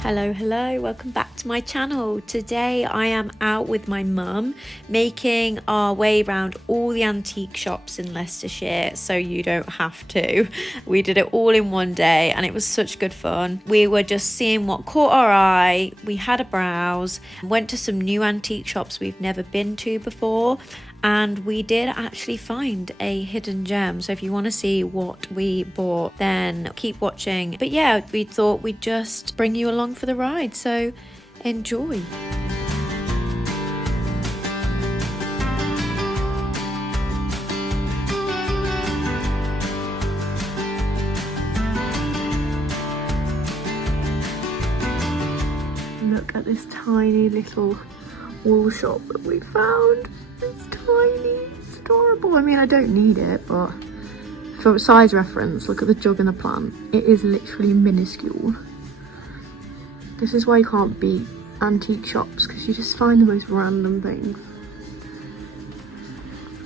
Hello, welcome back to my channel. Today I am out with my mum making our way around all the antique shops in Leicestershire so you don't have to. We did it all in one day and it was such good fun. We were just seeing what caught our eye, we had a browse, went to some new antique shops we've never been to before, and we did actually find a hidden gem. So if you want to see what we bought, then keep watching. But yeah, we thought we'd just bring you along for the ride, so enjoy. Look at this tiny little wool shop that we found. It's tiny, it's adorable. I mean, I don't need it, but for size reference, look at the jug and the plant. It is literally minuscule. This is why you can't beat antique shops, because you just find the most random things.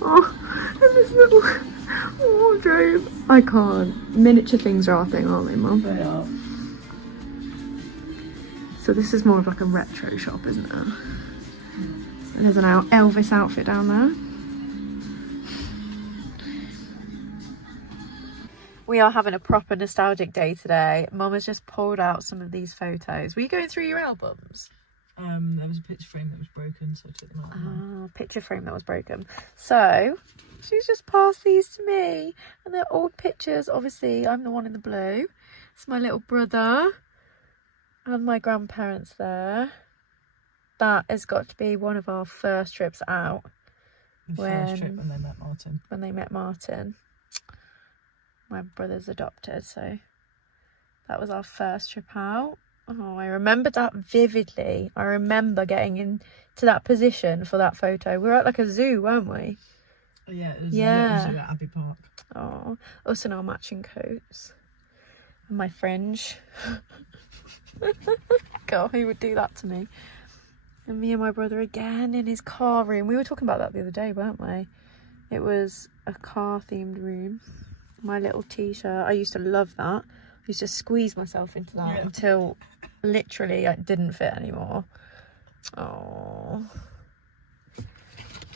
Oh, and this little wardrobe. I can't. Miniature things are our thing, aren't they, Mum? They are. So this is more of like a retro shop, isn't it? And there's an Elvis outfit down there. We are having a proper nostalgic day today. Mum has just pulled out some of these photos. Were you going through your albums? There was a picture frame that was broken, so I took them out. Ah, picture frame that was broken. So she's just passed these to me, and they're old pictures. Obviously, I'm the one in the blue. It's my little brother and my grandparents there. That has got to be one of our first trips out. First trip when they met Martin. When they met Martin. My brother's adopted, so that was our first trip out. Oh, I remember that vividly. I remember getting into that position for that photo. We were at like a zoo, weren't we? Oh, yeah, it was yeah. A little zoo at Abbey Park. Oh, us in our matching coats. And my fringe. God, who would do that to me? And me and my brother again in his car room. We were talking about that the other day, weren't we? It was a car themed room. My little t-shirt. I used to love that. I used to squeeze myself into that until literally it didn't fit anymore. Oh.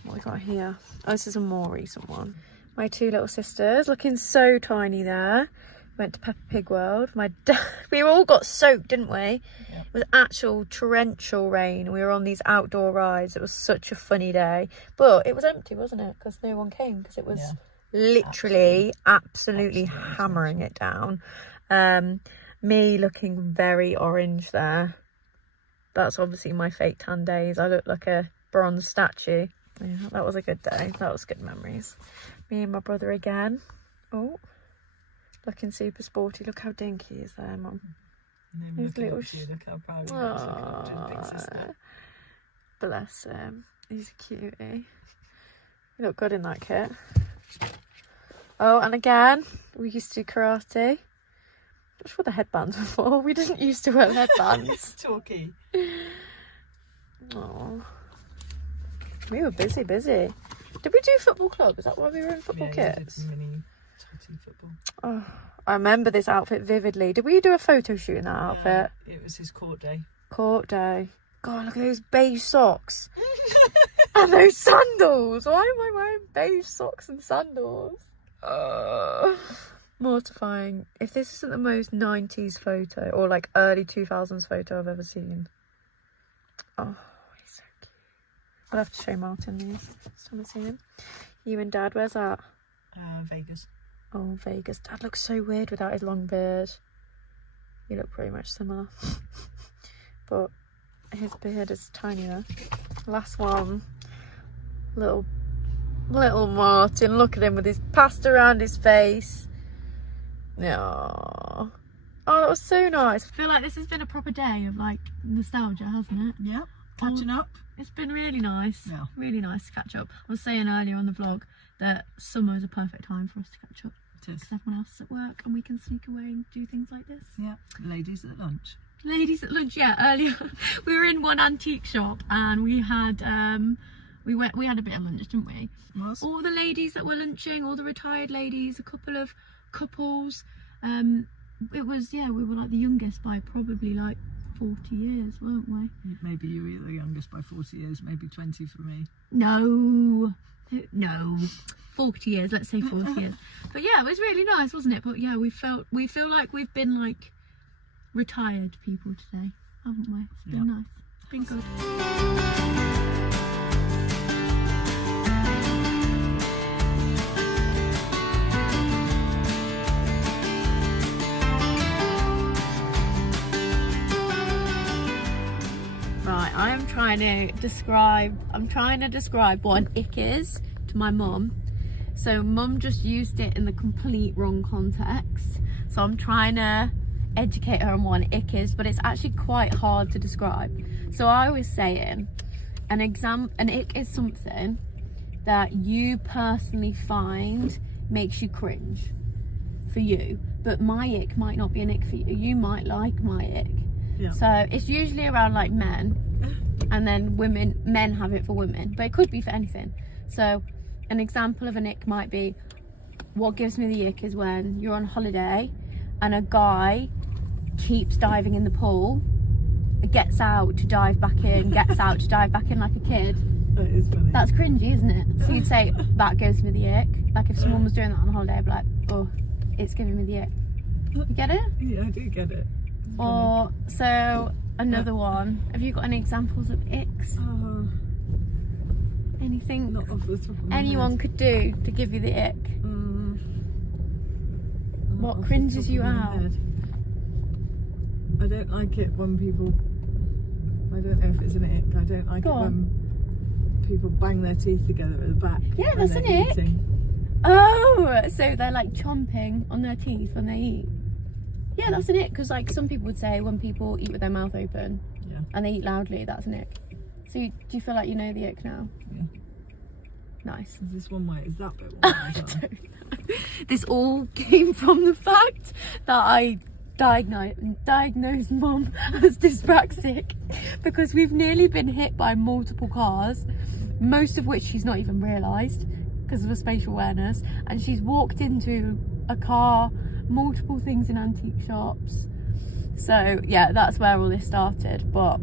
What we got here? Oh, this is a more recent one. My two little sisters looking so tiny there. Went to Peppa Pig World. My dad, we all got soaked, didn't we? Yep. It was actual torrential rain. We were on these outdoor rides. It was such a funny day, but it was empty, wasn't it? Because no one came, because it was literally absolutely hammering it down. Me looking very orange there. That's obviously my fake tan days. I look like a bronze statue. Yeah, that was a good day. That was good memories. Me and my brother again. Oh. Looking super sporty. Look how dinky he is there, Mum. His little look how proud he looks. Look how big sister. Bless him. He's a cutie. You look good in that kit. Oh, and again, we used to do karate. That's what the headbands were for. We didn't used to wear headbands. Talkie. Oh. We were busy. Did we do football club? Is that why we were in football kits? We did mini football. Oh, I remember this outfit vividly. Did we do a photo shoot in that outfit? It was his court day. Court day. God, look at those beige socks. And those sandals. Why am I wearing beige socks and sandals? Mortifying. If this isn't the most 90s photo or like early 2000s photo I've ever seen. Oh, he's so cute. I'll have to show Martin these. Next time I see him. You and Dad, where's that? Vegas. Oh, Vegas. Dad looks so weird without his long beard. You look pretty much similar. But his beard is tinier. Last one. Little Martin. Look at him with his pasta around his face. Oh, that was so nice. I feel like this has been a proper day of like nostalgia, hasn't it? Yeah. Catching up. It's been really nice. Yeah. Really nice to catch up. I was saying earlier on the vlog that summer is a perfect time for us to catch up. It is. Because everyone else is at work and we can sneak away and do things like this. Yeah. Ladies at lunch. Ladies at lunch, yeah. Earlier we were in one antique shop and we had we had a bit of lunch, didn't we? Was. All the ladies that were lunching, all the retired ladies, a couple of couples. It was, yeah, we were like the youngest by probably like 40 years, weren't we? Maybe you were the youngest by 40 years, maybe 20 for me. No, 40 years, let's say 40 years. But yeah, it was really nice, wasn't it? But yeah, we feel like we've been like retired people today, haven't we? It's been nice. It's been good. Right, I'm trying to describe what an ick is to my mum. So mum just used it in the complete wrong context. So I'm trying to educate her on what an ick is, but it's actually quite hard to describe. So I was saying an ick is something that you personally find makes you cringe for you, but my ick might not be an ick for you. You might like my ick. Yeah. So it's usually around like men, and then men have it for women, but it could be for anything. So an example of an ick might be, what gives me the ick is when you're on holiday and a guy keeps diving in the pool, gets out to dive back in, gets out to dive back in like a kid. That is funny. That's cringy, isn't it? So you'd say, that gives me the ick. Like if someone was doing that on holiday, I'd be like, oh, it's giving me the ick. You get it? Yeah, I do get it. Or, so, another one. Have you got any examples of icks? Anything not off the top of my anyone head. could do to give you the ick? What cringes you out? I don't like it when people, I don't know if it's an ick, I don't like it when people bang their teeth together at the back. Yeah, that's an ick. Oh, so they're like chomping on their teeth when they eat. Yeah, that's an ick, because like some people would say when people eat with their mouth open and they eat loudly, that's an ick. So do you feel like you know the ick now? Yeah. Nice. Is this one way? Is that bit one way? I don't know. This all came from the fact that I diagnosed mum as dyspraxic, because we've nearly been hit by multiple cars, most of which she's not even realised because of her spatial awareness, and she's walked into a car, multiple things in antique shops. So yeah, that's where all this started. But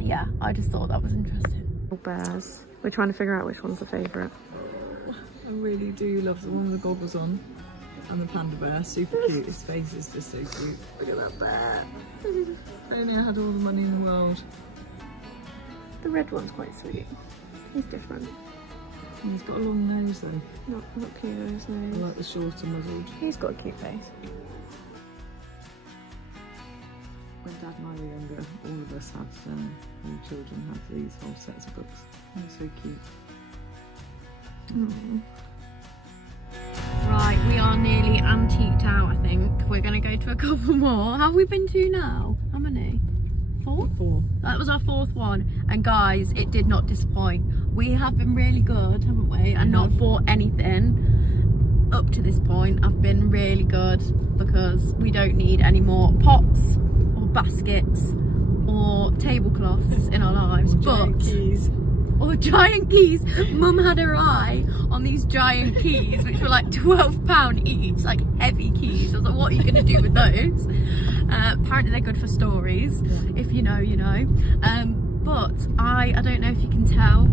yeah, I just thought that was interesting. Bears. We're trying to figure out which one's the favourite. I really do love the one with the goggles on, and the panda bear, super cute. His face is just so cute. Look at that bear. If only I had all the money in the world. The red one's quite sweet. He's different. And he's got a long nose though. Not Pluto's I nose. like the shorter muzzled. He's got a cute face. When Dad and I were younger, all of us had, all children had these whole sets of books. They're so cute. Right, we are nearly antiqued out, I think. We're going to go to a couple more. Have we been to now? How many? Four? That was our fourth one. And guys, it did not disappoint. We have been really good, haven't we? And not bought anything up to this point. I've been really good because we don't need any more pots or baskets or tablecloths in our lives. Or giant keys. Mum had her eye on these giant keys, which were like £12 each, like heavy keys. I was like, what are you going to do with those? Apparently they're good for stories. If you know, you know. But I don't know if you can tell,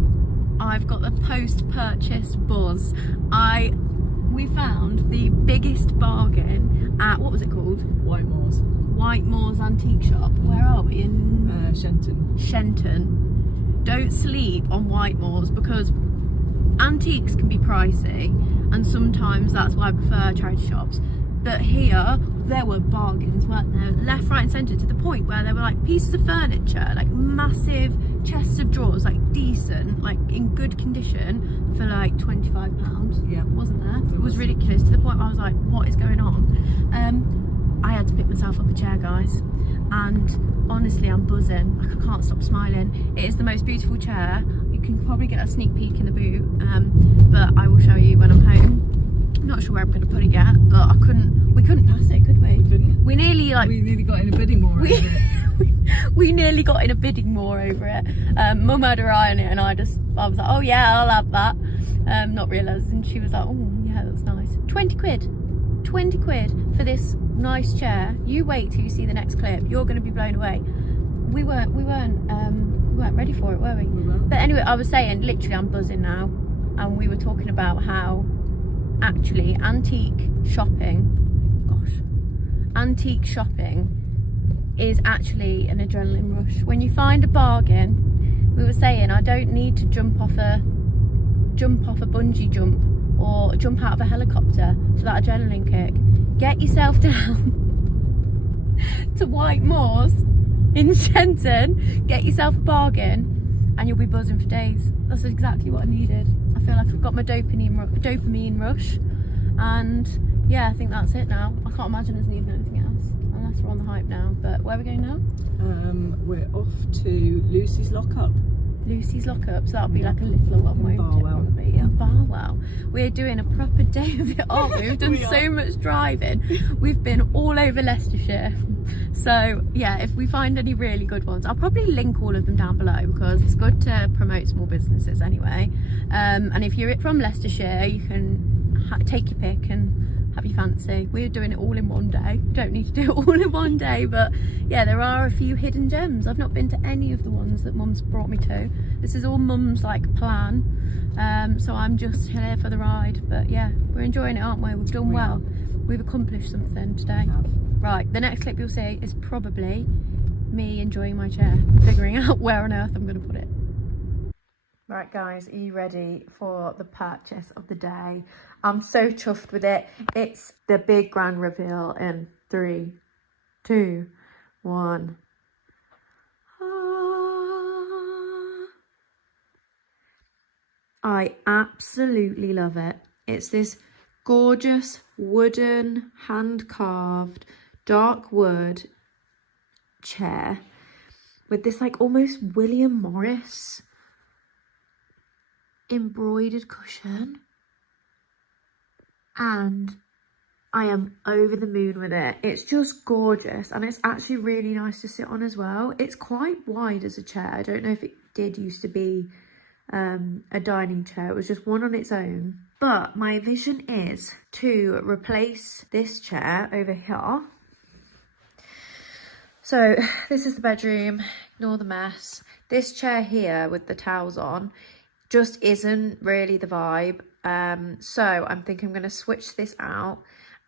I've got the post-purchase buzz. We found the biggest bargain at, what was it called? Whitemoor's Antique Shop. Where are we? In Shenton. Don't sleep on Whitemoor's, because antiques can be pricey, and sometimes that's why I prefer charity shops. But here, there were bargains, weren't there? Left, right and centre, to the point where there were like pieces of furniture, like massive chests of drawers, like decent, like in good condition, for like £25. Yeah. Wasn't there? It was ridiculous, to the point where I was like, what is going on? I had to pick myself up a chair, guys, and honestly I'm buzzing. Like, I can't stop smiling. It is the most beautiful chair. You can probably get a sneak peek in the boot, but I will show you when I'm home. I'm not sure where I'm going to put it yet, but we couldn't pass it, could we? We nearly got in a bidding war over it. We nearly got in a bidding war over it. Mum had her eye on it, and I was like, oh yeah, I'll have that. Not realising she was like, oh yeah, that's nice. 20 quid for this nice chair. You wait till you see the next clip, you're going to be blown away. we weren't ready for it, were we? But anyway, I was saying, literally, I'm buzzing now, and we were talking about how actually antique shopping is actually an adrenaline rush. When you find a bargain, we were saying, I don't need to jump off a bungee jump or jump out of a helicopter for that adrenaline kick. Get yourself down to White Moors in Shenton, get yourself a bargain, and you'll be buzzing for days. That's exactly what I needed. I feel like I've got my dopamine rush, and yeah, I think that's it now. I can't imagine us needing anything else unless we're on the hype now. But where are we going now? We're off to Lucy's Lockup. Lucy's Lockup, so that'll be like a little one, won't Barwell. it? Probably. Yeah, Barwell. We're doing a proper day of it, aren't we? We've done so much driving. We've been all over Leicestershire. So yeah, if we find any really good ones, I'll probably link all of them down below, because it's good to promote small businesses anyway. And if you're from Leicestershire, you can take your pick and have your fancy. We're doing it all in one day. You don't need to do it all in one day, but yeah, there are a few hidden gems. I've not been to any of the ones that Mum's brought me to. This is all Mum's like plan, so I'm just here for the ride. But yeah, we're enjoying it, aren't we? We've done well. We've accomplished something today. Right, the next clip you'll see is probably me enjoying my chair, figuring out where on earth I'm going to put it. Right guys, are you ready for the purchase of the day? I'm so chuffed with it. It's the big grand reveal in 3, 2, 1. I absolutely love it. It's this gorgeous wooden, hand-carved, dark wood chair with this like almost William Morris embroidered cushion, and I am over the moon with it. It's just gorgeous, and it's actually really nice to sit on as well. It's quite wide as a chair. I don't know if it did used to be a dining chair. It was just one on its own, but my vision is to replace this chair over here. So this is the bedroom, ignore the mess. This chair here with the towels on just isn't really the vibe. So I'm thinking I'm going to switch this out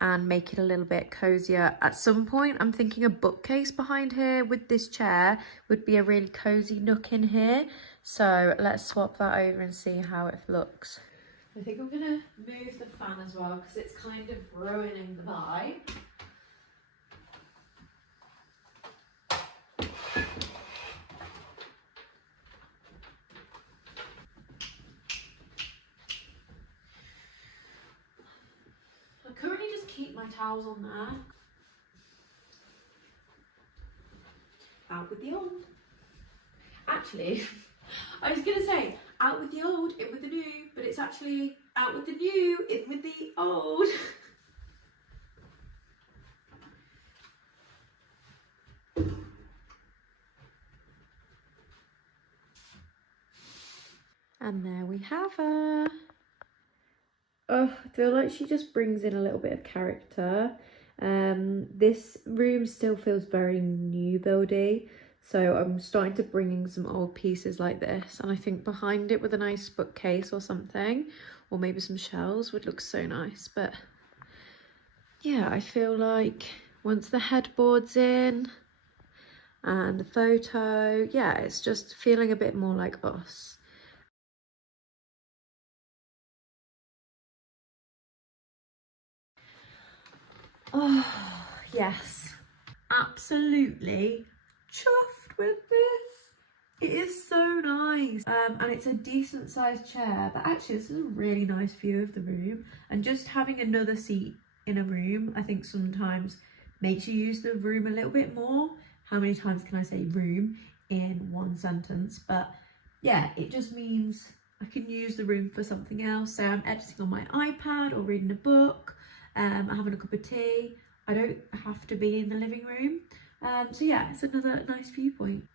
and make it a little bit cozier. At some point, I'm thinking a bookcase behind here with this chair would be a really cozy nook in here. So let's swap that over and see how it looks. I think I'm going to move the fan as well, because it's kind of ruining the vibe. I currently just keep my towels on there. Out with the old. Actually, I was gonna say out with the old, in with the new, but it's actually out with the new, in with the old. And there we have her. Oh, I feel like she just brings in a little bit of character. This room still feels very new buildy, so I'm starting to bring in some old pieces like this, and I think behind it with a nice bookcase or something, or maybe some shelves would look so nice. But yeah, I feel like once the headboard's in and the photo, yeah, it's just feeling a bit more like us. Oh, yes. Absolutely chuffed with this. It is so nice. And it's a decent sized chair, but actually this is a really nice view of the room. And just having another seat in a room, I think sometimes makes you use the room a little bit more. How many times can I say room in one sentence? But yeah, it just means I can use the room for something else. So I'm editing on my iPad or reading a book. Having a cup of tea. I don't have to be in the living room. So yeah, it's another nice viewpoint.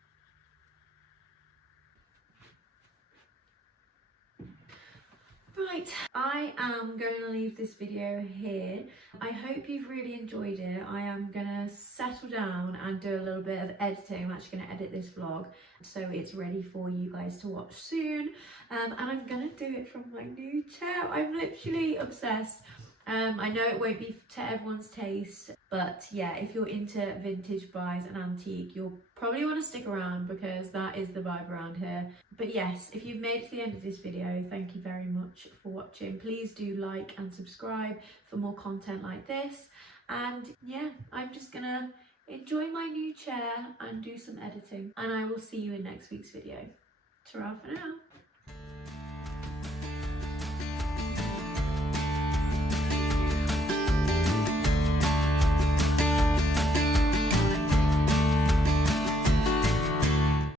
Right, I am going to leave this video here. I hope you've really enjoyed it. I am going to settle down and do a little bit of editing. I'm actually going to edit this vlog so it's ready for you guys to watch soon. And I'm going to do it from my new chair. I'm literally obsessed. I know it won't be to everyone's taste, but yeah, if you're into vintage buys and antique, you'll probably want to stick around because that is the vibe around here. But yes, if you've made it to the end of this video, thank you very much for watching. Please do like and subscribe for more content like this. And yeah, I'm just gonna enjoy my new chair and do some editing, and I will see you in next week's video. Ta-ra for now.